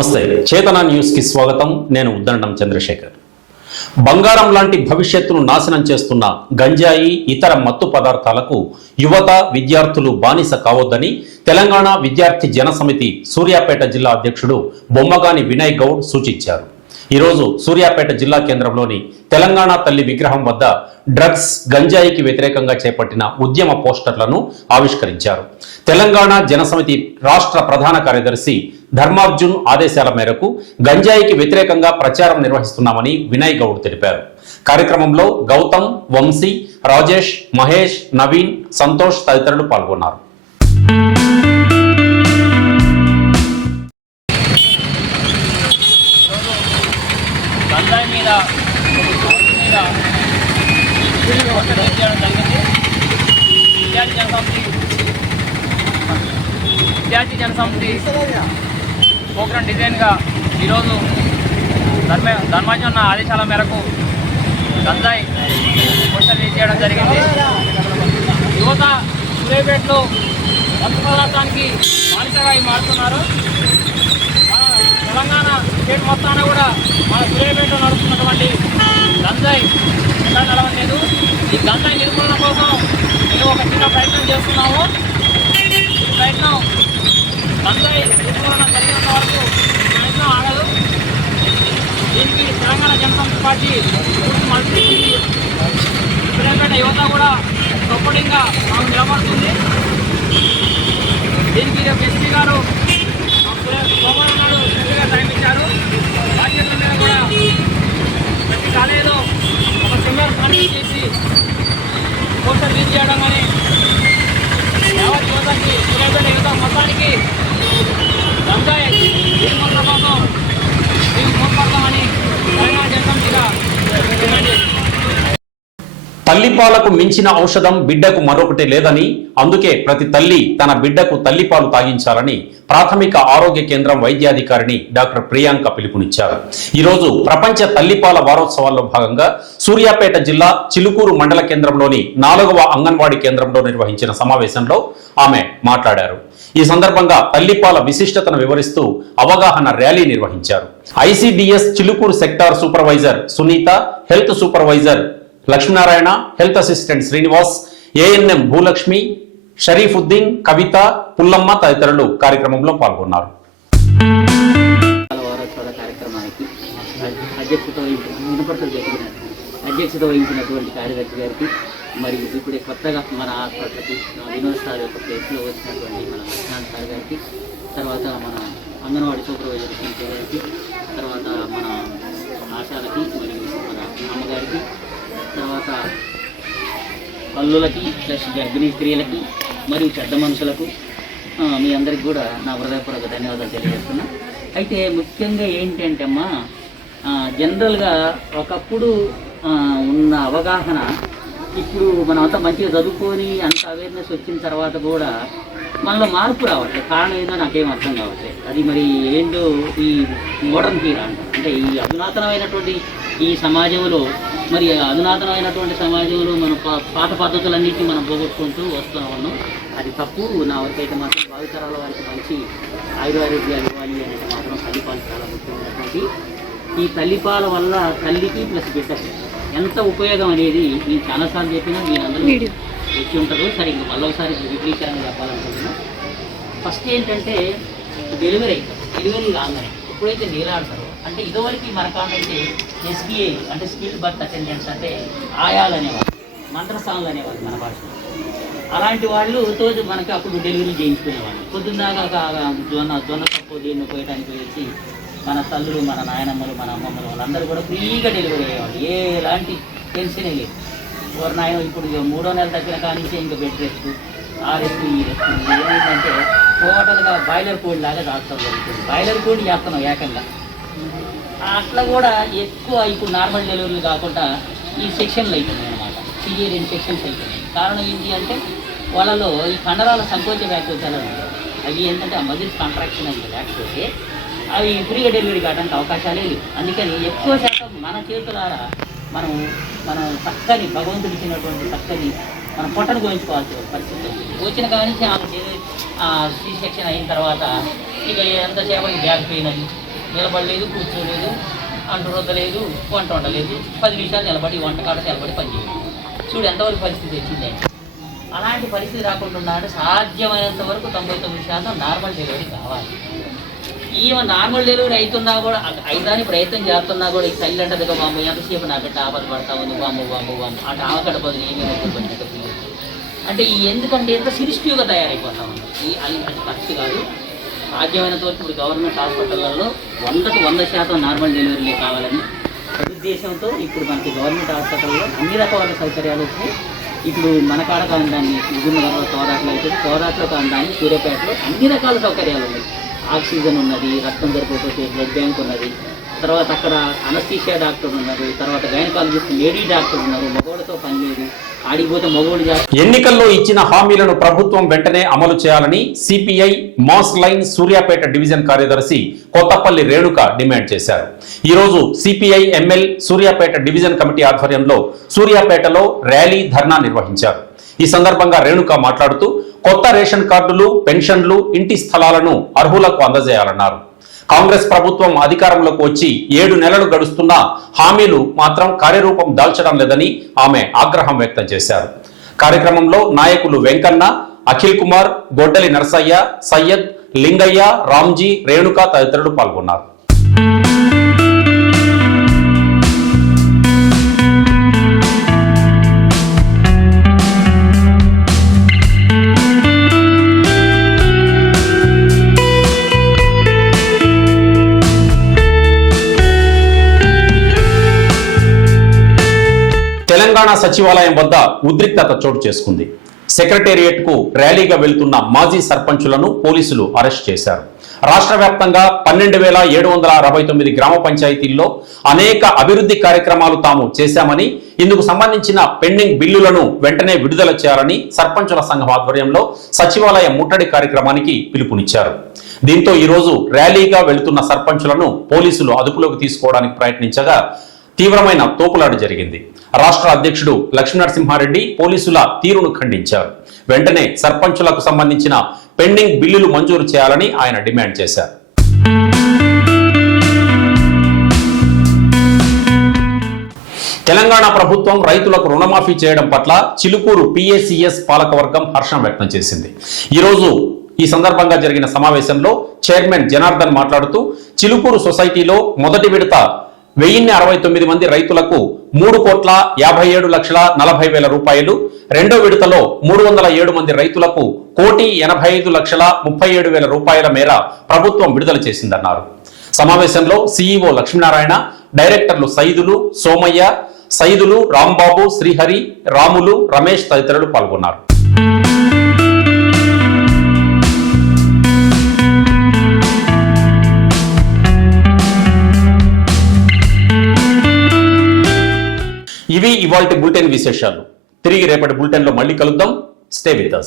నమస్తే, చేతన న్యూస్కి స్వాగతం. నేను ఉద్దండం చంద్రశేఖర్. బంగారం లాంటి భవిష్యత్తును నాశనం చేస్తున్న గంజాయి, ఇతర మత్తు పదార్థాలకు యువత, విద్యార్థులు బానిస కావద్దని తెలంగాణ విద్యార్థి జనసమితి సూర్యాపేట జిల్లా అధ్యక్షుడు బొమ్మగాని వినయ్ గౌడ్ సూచించారు. ఈరోజు సూర్యాపేట జిల్లా కేంద్రంలోని తెలంగాణ తల్లి విగ్రహం వద్ద డ్రగ్స్, గంజాయికి వ్యతిరేకంగా చేపట్టిన ఉద్యమ పోస్టర్లను ఆవిష్కరించారు. తెలంగాణ జనసమితి రాష్ట్ర ప్రధాన కార్యదర్శి ధర్మార్జున్ ఆదేశాల మేరకు గంజాయికి వ్యతిరేకంగా ప్రచారం నిర్వహిస్తున్నామని వినయ్ గౌడ్ తెలిపారు. కార్యక్రమంలో గౌతమ్, వంశీ, రాజేష్, మహేష్, నవీన్, సంతోష్ తదితరులు పాల్గొన్నారు. విద్యార్థి జనసమితి ప్రోగ్రాం డిజైన్గా ఈరోజు ధర్మాజన్ ఆదేశాల మేరకు గంజాయి పోస్టర్ చేయడం జరిగింది. యువత సూర్యాపేటలో మత్తు పదార్థానికి బానిసగా మారుతున్నారు. మన తెలంగాణ స్టేట్ మొత్తాన కూడా మన సూర్యాపేటలో నడుస్తున్నటువంటి గంజాయి ఎక్కడ నడవలేదు. ఈ గంజాయి నిర్మూలన కోసం మేము ఒక చిన్న ప్రయత్నం చేస్తున్నాము. ఈ ప్రయత్నం గంజాయి నిర్మూలన జరిగినంత వరకు ప్రయత్నం ఆగదు. దీనికి తెలంగాణ జనసమితి పార్టీ మలుపుతుంది. సూర్యాపేట యువత కూడా సపోర్టింగ్గా మాకు నిలబడుతుంది. దీనికి ఎస్పీ గారు సోమవారం నాడు ఎస్పీగా టైం ఇచ్చారు. బాధ్యతల మీద కూడా ప్రతి కాలేజీలో ఒక సింగర్ కాన్ఫరెన్స్ చేసి పోస్టర్ రిలీజ్ చేయడం కానీ యావత్ యువతకి సూర్యాపేట యువత మొత్తానికి గంజాయి నిర్మూలన కోసం మేము పోరాడతామని తెలంగాణ జనసమితిగా డిమాండ్ చేస్తున్నాం. తల్లిపాలకు మించిన ఔషధం బిడ్డకు మరొకటి లేదని, అందుకే ప్రతి తల్లి తన బిడ్డకు తల్లిపాలు తాగించాలని ప్రాథమిక ఆరోగ్య కేంద్రం వైద్యాధికారిని డాక్టర్ ప్రియాంక పిలుపునిచ్చారు. ఈరోజు ప్రపంచ తల్లిపాల వారోత్సవాల్లో భాగంగా సూర్యాపేట జిల్లా చిలుకూరు మండల కేంద్రంలోని 4వ అంగన్వాడీ కేంద్రంలో నిర్వహించిన సమావేశంలో ఆమె మాట్లాడారు. ఈ సందర్భంగా తల్లిపాల విశిష్టతను వివరిస్తూ అవగాహన ర్యాలీ నిర్వహించారు. ICDS Chilukuru sector supervisor Sunitha, health supervisor Lakshminarayana, health assistant Srinivas, ANM Bhulakshmi, Sharifuddin, Kavitha, Pullamma తదితరులు కార్యక్రమంలో పాల్గొన్నారు. కార్యక్రమానికి అధ్యక్షత వహించినటువంటి కార్యదర్శి గారికి, మరియు ఇప్పుడే కొత్తగా మన హాస్పిటల్కి వినోద్ సార్ యొక్క ప్లేస్లో వచ్చినటువంటి మన లక్ష్మణ్ సార్ గారికి, తర్వాత మన అంగన్వాడీ సూపర్వైజర్ శ్రీనివాస్ గారికి, తర్వాత మన ఆశాలకి, మరియు మన అమ్మగారికి, తర్వాత పల్లులకి ప్లస్ గర్భిణీ స్త్రీలకి మరియు చెడ్డ మనుషులకు మీ అందరికి కూడా నా హృదయపూర్వక ధన్యవాదాలు తెలియజేస్తున్నా. అయితే ముఖ్యంగా ఏంటంటే అమ్మా, జనరల్గా ఒకప్పుడు ఉన్న అవగాహన ఇప్పుడు మనం అంతా మంచిగా చదువుకొని అంత అవేర్నెస్ వచ్చిన తర్వాత కూడా మనలో మార్పు రావట్లేదు. కారణం ఏందో నాకేం అర్థం కావట్లేదు. అది మరి ఏంటో ఈ మోడర్న్ హీరా అంటే ఈ అధునాతనమైనటువంటి ఈ సమాజంలో, మరి అధునాతనమైనటువంటి సమాజంలో మన పాత పద్ధతులన్నింటినీ మనం పోగొట్టుకుంటూ వస్తూ ఉన్నాం. అది తప్పు. నా వరకైతే మాత్రం భావితరాల వారికి మంచి ఆయుర్వేద్యాలు ఇవ్వాలి అనేది మాత్రం తల్లిపాలు చాలా ముఖ్యమైనటువంటి. ఈ తల్లిపాల వల్ల తల్లికి ప్లస్ బిడ్డకి ఎంత ఉపయోగం అనేది నేను చాలాసార్లు చెప్పినా మీరు అందరూ వచ్చి ఉంటారు. సరే, ఇంకా మళ్ళీ ఒకసారి విపరీకరంగా చెప్పాలనుకుంటున్నా. ఫస్ట్ ఏంటంటే డెలివరీ కాగానే ఎప్పుడైతే నీలాడతారో, అంటే ఇదివరకు మనకాంటే ఎస్బీఐ అంటే స్కిల్ బర్త్ అటెండెన్స్ అంటే ఆయాలు అనేవాళ్ళు, మంత్రస్థానాలు అనేవాళ్ళు మన భాషలో. అలాంటి వాళ్ళు తోటి మనకి అప్పుడు డెలివరీ చేయించుకునేవాళ్ళు. పొద్దున్నదాకా జొన్న తప్పు దీన్ని పోయడానికి వచ్చి మన తల్లులు, మన నాయనమ్మలు, మన అమ్మమ్మలు వాళ్ళందరూ కూడా ఫ్రీగా డెలివరీ అయ్యేవాళ్ళు. ఎలాంటి టెన్షనే లేదు. ఎవరు నాయన ఇప్పుడు 3వ నెల తగ్గిన కానించే ఇంకా బెడ్ రెస్ట్, ఆ రెస్ట్, ఈ రెస్ట్. ఏమైందంటే టోటల్గా బాయిలర్ కోడి లాగా డాక్టర్ జరుగుతుంది. బాయిలర్ కోడి చేస్తున్నాం ఏకంగా. అట్లా కూడా ఎక్కువ ఇప్పుడు నార్మల్ డెలివరీలు కాకుండా ఈ సెక్షన్లు అవుతున్నాయి అన్నమాట. సిజేరియన్ సెక్షన్స్ అవుతున్నాయి. కారణం ఏంటి అంటే వాళ్ళలో ఈ కండరాల సంకోచ వ్యాఖ్యలు చాలా ఉంటాయి. అవి ఏంటంటే ఆ మజిల్స్ కాంట్రాక్షన్ అయింది, లేకపోతే అవి ఫ్రీగా డెలివరీ కావడానికి అవకాశాలే లేవు. అందుకని ఎక్కువ శాతం మన చేతులారా మనం చక్కని భగవంతుడు ఇచ్చినటువంటి చక్కని మనం పొట్టను గోయించుకోవాల్సిన పరిస్థితి వచ్చిన కానీ సి సెక్షన్ అయిన తర్వాత ఇక ఎంతసేపటి బ్యాక్ పెయిన్ అని నిలబడలేదు, కూర్చోలేదు, అంటు రుద్దలేదు, వంట వండలేదు, 10 నిమిషాలు నిలబడి వంట కాడ నిలబడి పనిచేయలేదు. చూడు ఎంతవరకు పరిస్థితి వచ్చిందండి. అలాంటి పరిస్థితి రాకుండా సాధ్యమైనంత వరకు 99% నార్మల్ డెలివరీ కావాలి. ఈమె నార్మల్ డెలివరీ అవుతున్నా కూడా అయితాని ప్రయత్నం చేస్తున్నా కూడా ఈ తల్లి అంటదిగా బాంబు ఎంతసేపు నా బిడ్డ ఆపద పడతా ఉంది, బాంబు బాంబు బాంబు అటు ఆవకడ బదులు ఏమేమి అంటే ఈ ఎందుకంటే ఎంత సిరిస్టివ్గా తయారైపోతా ఉంది. అది కరెక్ట్ కాదు. సాధ్యమైనంత వరకు ఇప్పుడు గవర్నమెంట్ హాస్పిటళ్లలో 100కి 100% నార్మల్ డెలివరీలే కావాలని ఉద్దేశంతో ఇప్పుడు మనకి గవర్నమెంట్ హాస్పిటల్లో అన్ని రకాల సౌకర్యాలు వచ్చాయి. ఇప్పుడు మన కాడ కాని విభిన్న తోరాట్లో అయితే తోరాట్లో కాని సూర్యాపేటలో అన్ని రకాల సౌకర్యాలు ఉన్నాయి. ఆక్సిజన్ ఉన్నది, రక్తం దొరకకపోతే బ్లడ్ బ్యాంక్ ఉన్నది, తర్వాత అక్కడ అనస్థీషియా డాక్టర్ ఉన్నారు, తర్వాత గైనకాలజిస్ట్ లేడీ డాక్టర్ ఉన్నారు, మగవాళ్ళతో పని లేదు, ఆడిపోతే మగవాళ్ళు చేస్తారు. ఎన్నికల్లో ఇచ్చిన హామీలను ప్రభుత్వం వెంటనే అమలు చేయాలని CPI mass line Suryapet division కార్యదర్శి కొత్తపల్లి రేణుక డిమాండ్ చేశారు. ఈ రోజు CPI ML Suryapet division committee ఆధ్వర్యంలో సూర్యాపేటలో ర్యాలీ ధర్నా నిర్వహించారు. ఈ సందర్భంగా రేణుక మాట్లాడుతూ కొత్త రేషన్ కార్డులు, పెన్షన్లు, ఇంటి స్థలాలను అర్హులకు అందజేయాలన్నారు. కాంగ్రెస్ ప్రభుత్వం అధికారంలోకి వచ్చి 7 నెలలు గడుస్తున్నా హామీలు మాత్రం కార్యరూపం దాల్చడం లేదని ఆమె ఆగ్రహం వ్యక్తం చేశారు. కార్యక్రమంలో నాయకులు వెంకన్న, అఖిల్ కుమార్, గొడ్డలి నరసయ్య, సయ్యద్, లింగయ్య, రామ్జీ, రేణుక తదితరులు పాల్గొన్నారు. తెలంగాణ సచివాలయం వద్ద ఉద్రిక్తత చోటు చేసుకుంది. సెక్రటేరియట్ కు ర్యాలీగా వెళ్తున్న మాజీ సర్పంచులను పోలీసులు అరెస్ట్ చేశారు. రాష్ట్ర వ్యాప్తంగా 12,769 గ్రామ పంచాయతీల్లో అనేక అభివృద్ధి కార్యక్రమాలు తాము చేశామని, ఇందుకు సంబంధించిన పెండింగ్ బిల్లులను వెంటనే విడుదల చేయాలని సర్పంచుల సంఘం ఆధ్వర్యంలో సచివాలయ ముట్టడి కార్యక్రమానికి పిలుపునిచ్చారు. దీంతో ఈరోజు ర్యాలీగా వెళుతున్న సర్పంచులను పోలీసులు అదుపులోకి తీసుకోవడానికి ప్రయత్నించగా తీవ్రమైన తోపులాట జరిగింది. రాష్ట్ర అధ్యక్షుడు లక్ష్మీనరసింహారెడ్డి పోలీసుల తీరును ఖండించారు. వెంటనే సర్పంచులకు సంబంధించిన పెండింగ్ బిల్లులు మంజూరు చేయాలని ఆయన డిమాండ్ చేశారు. తెలంగాణ ప్రభుత్వం రైతులకు రుణమాఫీ చేయడం పట్ల చిలుకూరు పిఏసిఎస్ పాలకవర్గం హర్షం వ్యక్తం చేసింది. ఈ సందర్భంగా జరిగిన సమావేశంలో చైర్మన్ జనార్దన్ మాట్లాడుతూ చిలుకూరు సొసైటీలో మొదటి విడత 1069 మంది రైతులకు 3,57,40,000 రూపాయలు, రెండో విడతలో 307 మంది రైతులకు 1,85,37,000 రూపాయల మేర ప్రభుత్వం విడుదల చేసిందన్నారు. సమావేశంలో సిఇఓ లక్ష్మీనారాయణ, డైరెక్టర్లు సైదులు, సోమయ్య, సైదులు, రాంబాబు, శ్రీహరి, రాములు, రమేష్ తదితరులు పాల్గొన్నారు. ఇవి ఇవాల్టి బులెటిన్ విశేషాలు. తిరిగి రేపటి బులెటిన్లో మళ్ళీ కలుద్దాం. Stay with us.